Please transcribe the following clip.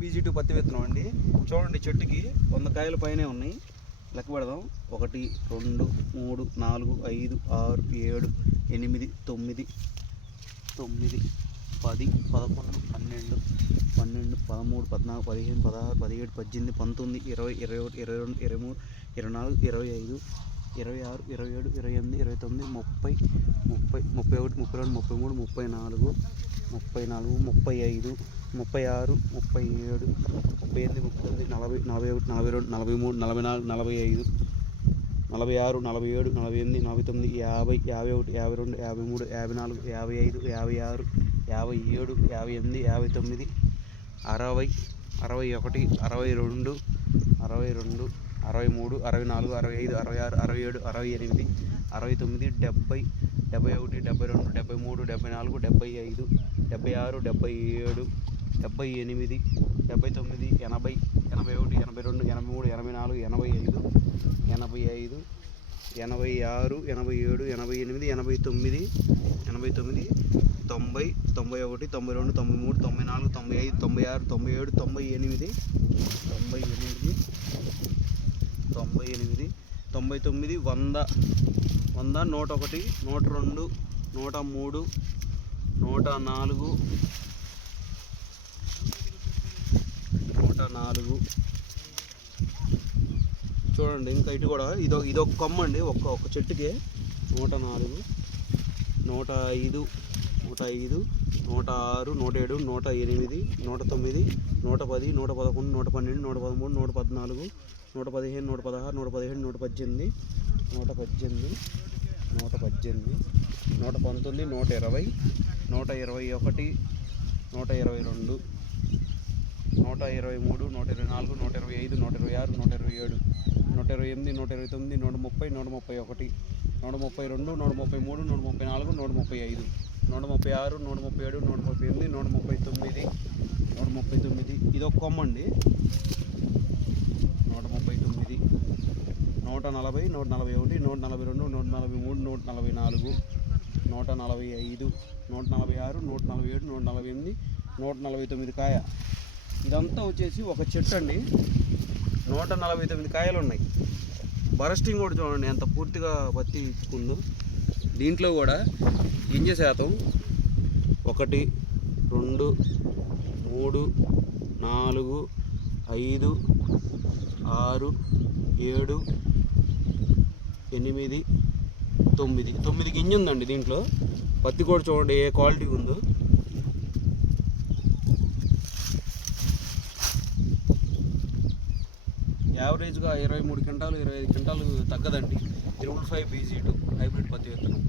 BG two పత్తి విత్తనం అండి. చూడండి చెట్టుకి వంద కాయల పైనే ఉన్నాయి. లెక్క పెడదాం. ఒకటి రెండు మూడు నాలుగు ఐదు ఆరు ఏడు ఎనిమిది తొమ్మిది తొమ్మిది పది పదకొండు పన్నెండు పన్నెండు పదమూడు పద్నాలుగు పదిహేను పదహారు పదిహేడు పద్దెనిమిది పంతొమ్మిది ఇరవై ఇరవై ఒకటి ఇరవై రెండు ఇరవై మూడు ఇరవై నాలుగు ఇరవై ఐదు ఇరవై ఆరు ఇరవై ఏడు ఇరవై ఎనిమిది ఇరవై తొమ్మిది ముప్పై ముప్పై ముప్పై ఒకటి ముప్పై రెండు ముప్పై మూడు ముప్పై నాలుగు ముప్పై నాలుగు ముప్పై ఐదు ముప్పై ఆరు ముప్పై ఏడు ముప్పై ఎనిమిది ముప్పై తొమ్మిది నలభై నలభై ఒకటి నలభై రెండు నలభై మూడు నలభై నాలుగు నలభై ఐదు నలభై ఆరు నలభై ఏడు నలభై ఎనిమిది నలభై తొమ్మిది యాభై యాభై ఒకటి యాభై రెండు యాభై మూడు యాభై నాలుగు యాభై ఐదు యాభై ఆరు యాభై ఏడు యాభై ఎనిమిది యాభై తొమ్మిది అరవై అరవై ఒకటి అరవై రెండు అరవై రెండు అరవై మూడు అరవై నాలుగు అరవై ఐదు అరవై ఆరు అరవై ఏడు అరవై ఎనిమిది అరవై తొమ్మిది డెబ్బై డెబ్బై ఒకటి డెబ్బై రెండు డెబ్బై మూడు డెబ్బై నాలుగు డెబ్బై ఐదు డెబ్బై ఆరు డెబ్బై ఏడు డెబ్బై ఎనిమిది డెబ్బై తొమ్మిది ఎనభై ఎనభై ఒకటి ఎనభై రెండు ఎనభై మూడు ఎనభై నాలుగు ఎనభై ఐదు ఎనభై ఐదు ఎనభై ఆరు ఎనభై ఏడు ఎనభై ఎనిమిది ఎనభై తొమ్మిది ఎనభై తొమ్మిది తొంభై తొంభై ఒకటి తొంభై రెండు తొంభై మూడు తొంభై నాలుగు తొంభై ఐదు తొంభై ఆరు తొంభై ఏడు తొంభై ఎనిమిది తొంభై ఎనిమిది తొంభై ఎనిమిది తొంభై తొమ్మిది వంద వంద నూట ఒకటి నూట రెండు నూట మూడు నూట నాలుగు నూట నాలుగు చూడండి ఇంకా ఇటు కూడా ఇదొక ఇదొక కొమ్మ అండి ఒక్క ఒక్క చెట్టుకే నూట నాలుగు నూట ఐదు నూట ఐదు నూట ఆరు నూట ఏడు నూట ఎనిమిది నూట తొమ్మిది నూట పది నూట పదకొండు నూట పన్నెండు నూట పదమూడు నూట పద్నాలుగు నూట పదిహేను నూట పదహారు నూట పదిహేడు నూట పద్దెనిమిది నూట పద్దెనిమిది నూట పద్దెనిమిది నూట పంతొమ్మిది నూట ఇరవై నూట ఇరవై ఒకటి నూట ఇరవై రెండు నూట ఇరవై మూడు నూట ఇరవై నాలుగు నూట ఇరవై ఐదు నూట ఇరవై ఆరు నూట ఇరవై ఏడు నూట ఇరవై ఎనిమిది నూట ఇరవై తొమ్మిది నూట ముప్పై నూట ముప్పై ఒకటి నూట ముప్పై రెండు నూట ముప్పై మూడు నూట ముప్పై నాలుగు నూట ముప్పై ఐదు. నూట ముప్పై ఆరు నూట ముప్పై ఏడు నూట ముప్పై ఎనిమిది నూట ముప్పై తొమ్మిది నూట ముప్పై తొమ్మిది ఇది ఒక కొమ్మ అండి నూట ముప్పై తొమ్మిది నూట నలభై నూట నలభై ఒకటి నూట నలభై రెండు నూట నలభై మూడు నూట నలభై నాలుగు నూట నలభై ఐదు నూట నలభై ఆరు నూట నలభై ఏడు నూట నలభై ఎనిమిది నూట నలభై తొమ్మిది కాయ ఇదంతా వచ్చేసి ఒక చెట్టు అండి నూట నలభై తొమ్మిది కాయలు ఉన్నాయి బరస్టింగ్ కూడా చూడండి ఎంత పూర్తిగా పత్తి ఇచ్చుకుందో దీంట్లో కూడా గింజ శాతం ఒకటి రెండు మూడు నాలుగు ఐదు ఆరు ఏడు ఎనిమిది తొమ్మిది. తొమ్మిది గింజ ఉందండి దీంట్లో. పత్తి కూడా చూడండి ఏ క్వాలిటీ ఉందో. యావరేజ్గా ఇరవై మూడు క్వింటాలు ఇరవై ఐదు క్వింటాలు తగ్గదండి. Triple five BG two hybrid పత్తి విత్తనం.